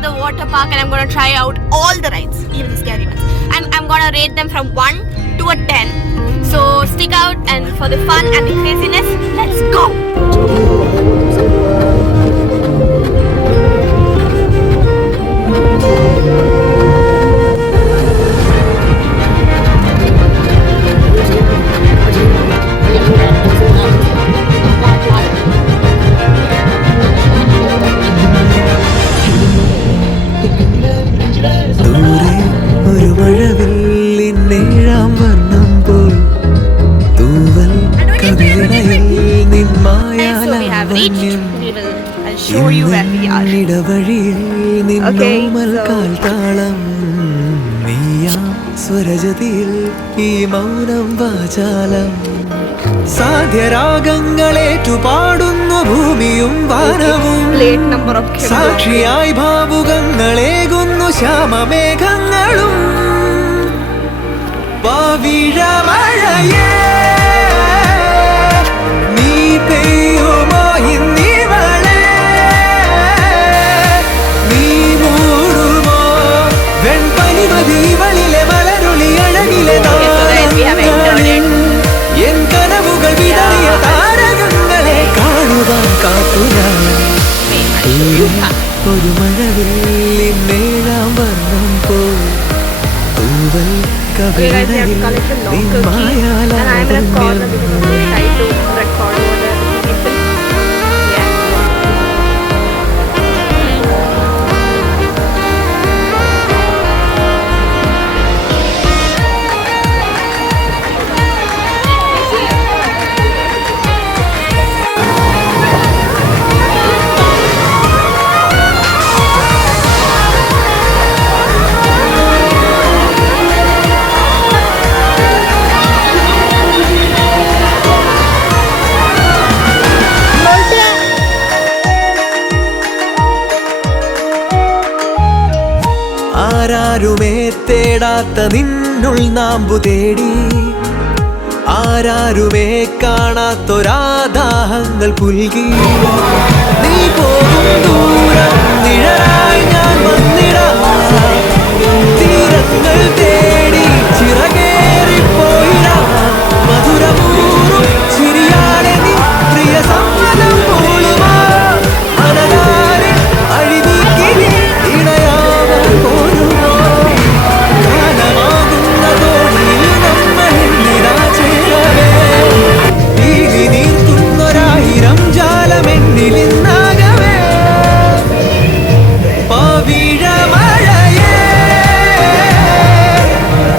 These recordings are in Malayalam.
at the water park and I'm gonna try out all the rides, even the scary ones. I'm gonna rate them from 1 to a 10. So stick out and for the fun and the craziness, let's go! സ്വരജതിയിൽ ഈ മൗനം വാചാലം സാധ്യരാഗങ്ങളേറ്റു പാടുന്നു ഭൂമിയും വാനവും സാക്ഷിയായി ഭാവുകങ്ങളേകുന്നു ശ്യാമമേഘങ്ങളും പവിഴമഴയേ നീ പെയ്യുമോ ഇന്നിവളെ നീ മൂടുമോ വെൺപനിമതിവളിലെ മലരുളി അഴകിലെ എൻ കനവുകൾ വിടറിയ താരകങ്ങളെ കാണുവാൻ കാത്തുനാൻ ഒരു മഴവില്ലിൻ മേഴാം വർണ്ണം പോൽ തൂവൽ കവിളയിൽ നിന്മായാലാവണ്യം ആരാരുമേ തേടാത്ത നിന്നുൾ നാമ്പു തേടി ആരാരുമേ കാണാത്തൊരാദാഹങ്ങൾ പുൽകി നീ പോകും ദൂരം നിഴലായി ഞാൻ വന്നിടാം തീരങ്ങൾ തേടി ചിറകേറിപ്പോയിടാം മധുരമൂറും ചിരിയാലെ നീ പ്രിയ സമ്മതം പോളുമാ അനതാരെ അഴിനീക്കി ഇണയാവാൻ പോരുമോ കാലമാകുന്ന തോണിയിൽ നമ്മൾ നിരാചേരവേ തീരി നീർത്തുന്നൊരായിരം ജാലമെന്നിൽ ഇന്നാകവേ പവിഴമഴയേ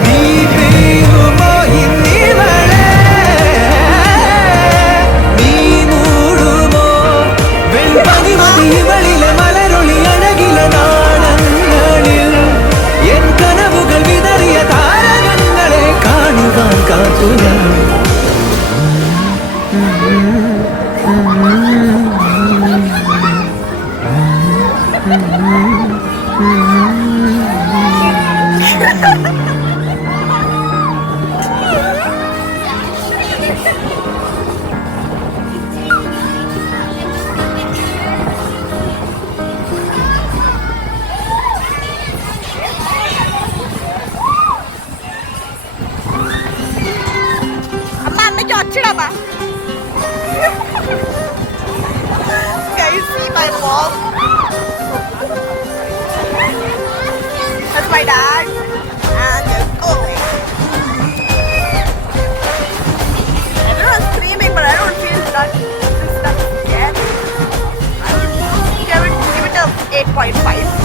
നീ പെയ്യുമോ ഇന്നിവളെ നീ മൂടുമോ വെൺപനിമതിവളിലെ മലരൊളി അഴകിലെ നാളങ്ങളിൽ എൻ കനവുകൾ വിതറിയ താരകങ്ങളെ കാണുവാൻ കാത്തുനാൻ Can you see my mom? That's my dad. And they're going. Everyone's screaming, but I don't feel that scared. Give it a 8.5.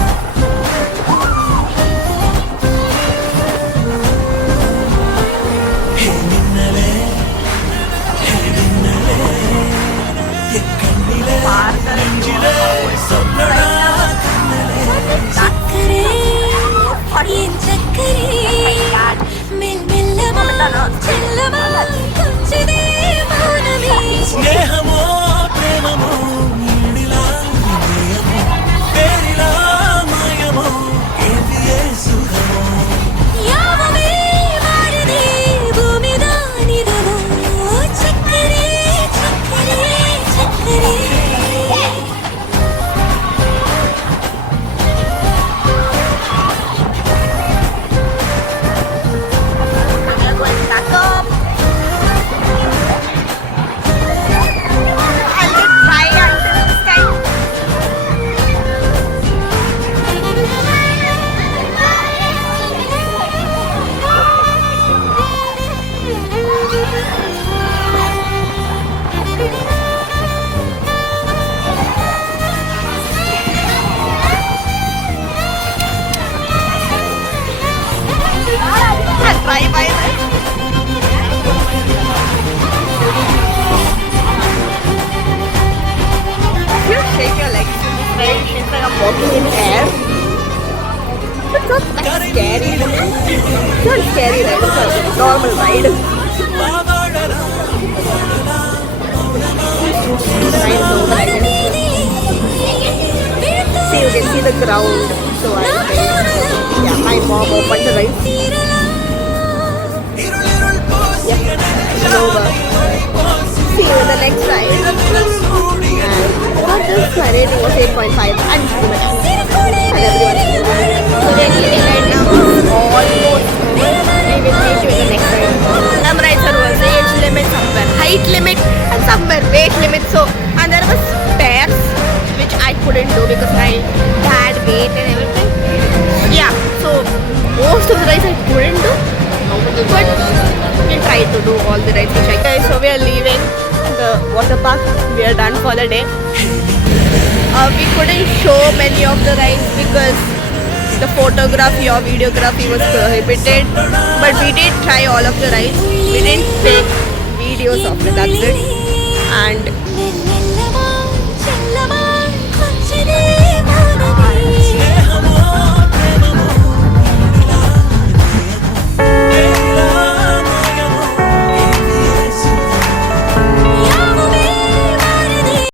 స్నేహమో ప్రేమమో నీడిలా పేరిలా మాయమో ఏదియే సుఖమో యావమే మారదే భూమిదానిదవో చక్కరే చక్కరే చక్కరే shake your legs in this ride. It's like I'm walking in air. It's not that scary. It's not scary ride. It's a normal ride. Ride is over, I guess. See, you can see the ground. So yeah, my mom opened the ride. Yep, it's over. See you in the next ride. And what this my rating was 8.5 and everyone. So we are leaving right now. Almost over. We will meet you in the next ride. Some rides are was age limit, somewhere height limit, and somewhere weight limit. So and there was stairs which I couldn't do because my dad weight and everything. Yeah, so most of the rides I couldn't do. But we'll try to do all the rides which I can. So we are leaving the water park. We are done for the day. We couldn't show many of the rides because the photography or videography was prohibited. But we did try all of the rides. We didn't take videos of it, that's it. And